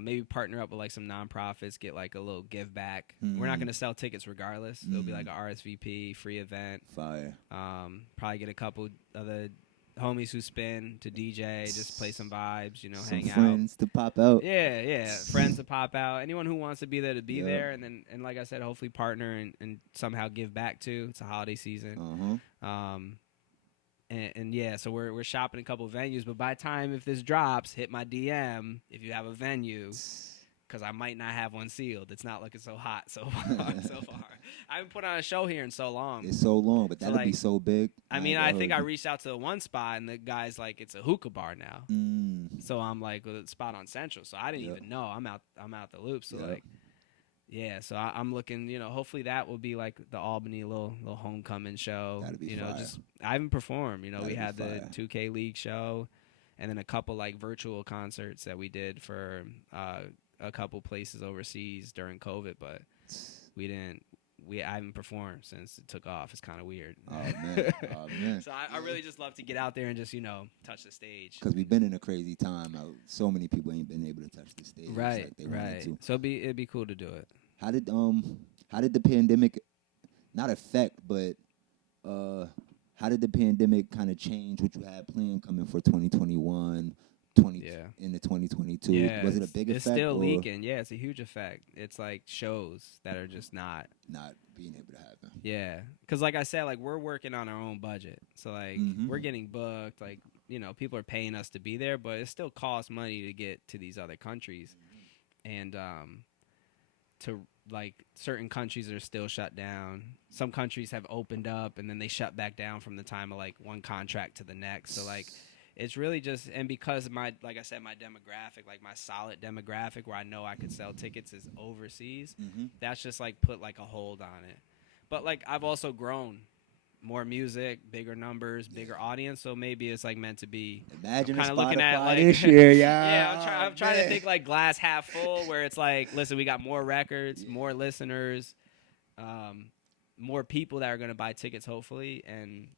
Maybe partner up with like some nonprofits, get like a little give back. We're not gonna sell tickets regardless. It'll be like a RSVP free event. Fire. Probably get a couple other homies who spin to DJ, just play some vibes, some hang out. Friends to pop out. Yeah, friends to pop out. Anyone who wants to be there to be there, and like I said, hopefully partner and somehow give back too. It's a holiday season. And yeah, so we're shopping a couple venues, but by the time if this drops, hit my DM if you have a venue, because I might not have one sealed. It's not looking so hot so far. I haven't put on a show here in so long. It's so long, but that'll be so big. I mean, I think I reached out to one spot, and the guy's like, it's a hookah bar now. So I'm like, well, it's spot on Central. So I didn't even know. I'm out the loop. So like, yeah. So I'm looking. Hopefully that will be like the Albany little homecoming show. That'd be fire. I haven't performed. We That'd had be the fire. 2K League show, and then a couple like virtual concerts that we did for a couple places overseas during COVID, but I haven't performed since it took off. It's kind of weird. Oh man. So I really just love to get out there and just touch the stage. Because we've been in a crazy time. So many people ain't been able to touch the stage. Right, like they wanted to. So it'd be cool to do it. How did the pandemic not affect, but how did the pandemic kind of change what you had planned coming for 2021? Into 2022. Yeah, was it a big effect? It's still leaking. Yeah, it's a huge effect. It's like shows that are just not being able to happen. Yeah, because like I said, like we're working on our own budget, so like we're getting booked. Like people are paying us to be there, but it still costs money to get to these other countries, and to like certain countries are still shut down. Some countries have opened up, and then they shut back down from the time of like one contract to the next. So like. It's really just, and because like I said, my demographic, like my solid demographic where I know I could sell tickets is overseas, that's just like put like a hold on it. But like I've also grown, more music, bigger numbers, bigger audience, so maybe it's like meant to be. Imagine kind of looking at like this year, I'm trying to think like glass half full, where it's like, listen, we got more records, more listeners, more people that are gonna buy tickets, hopefully, and.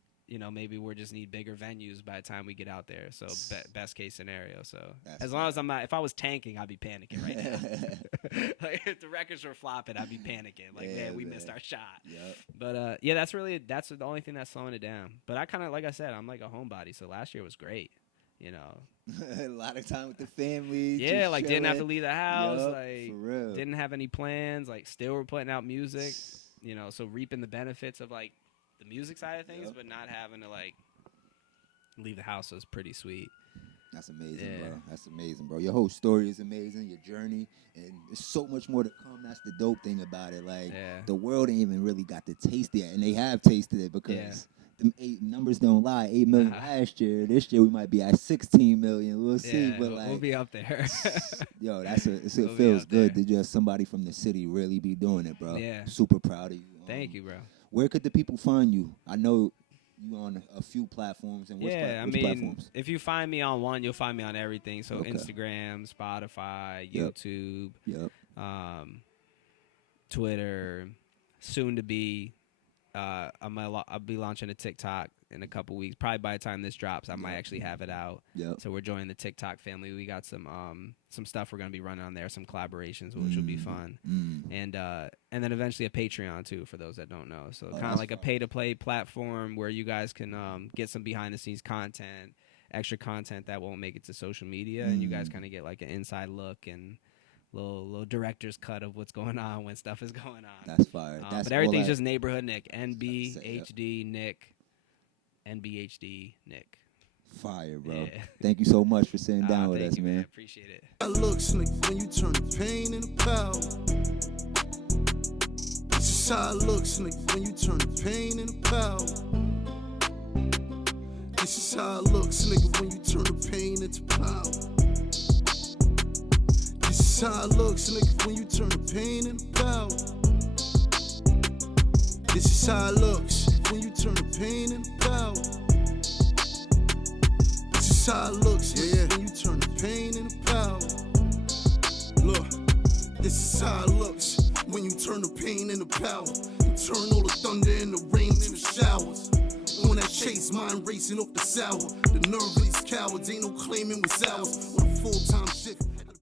Maybe we just need bigger venues by the time we get out there. So best case scenario. So as long as I'm not, if I was tanking, I'd be panicking right now. Like if the records were flopping, I'd be panicking. Like man, we missed our shot. Yep. But that's the only thing that's slowing it down. But I kind of, like I said, I'm like a homebody. So last year was great. A lot of time with the family. Yeah, like didn't have to leave the house. Yep, like for real. Didn't have any plans. Like still were putting out music. So reaping the benefits of like. The music side of things, but not having to like leave the house was pretty sweet. That's amazing, bro. That's amazing, bro. Your whole story is amazing, your journey, and there's so much more to come. That's the dope thing about it. Like the world ain't even really got to taste it, and they have tasted it because them numbers don't lie. 8 million last year. This year we might be at 16 million. We'll see. But like, we'll be up there. yo, it feels good to just somebody from the city really be doing it, bro. Yeah. Super proud of you. Thank you, bro. Where could the people find you? I know you on a few platforms. And which platforms? If you find me on one, you'll find me on everything. So Instagram, Spotify, YouTube, Twitter, soon to be. I'll be launching a TikTok in a couple weeks. Probably by the time this drops, I might actually have it out. So we're joining the TikTok family. We got some stuff we're gonna be running on there, some collaborations, which will be fun, and then eventually a Patreon too for those that don't know. So kind of like a pay-to-play platform where you guys can get some behind-the-scenes content, extra content that won't make it to social media, and you guys kind of get like an inside look and little director's cut of what's going on when stuff is going on. That's fire. But everything's just Neighborhood Nick. NBHD Nick. NBHD Nick. Fire, bro. Yeah. Thank you so much for sitting down with us, man. Appreciate it. That looks nigga when you turn the pain into power. This is how it looks nigga when you turn the pain into power. This is how it looks nigga when you turn the pain into power. This is how it looks, nigga, when you turn the pain into power. This is how it looks when you turn the pain into power. This is how it looks, when you turn the pain into power. Look, this is how it looks when you turn the pain into power. You turn all the thunder and the rain into showers. On that chase, mind racing off the sour. The nerve of these cowards ain't no claiming was ours. On a full-time shift.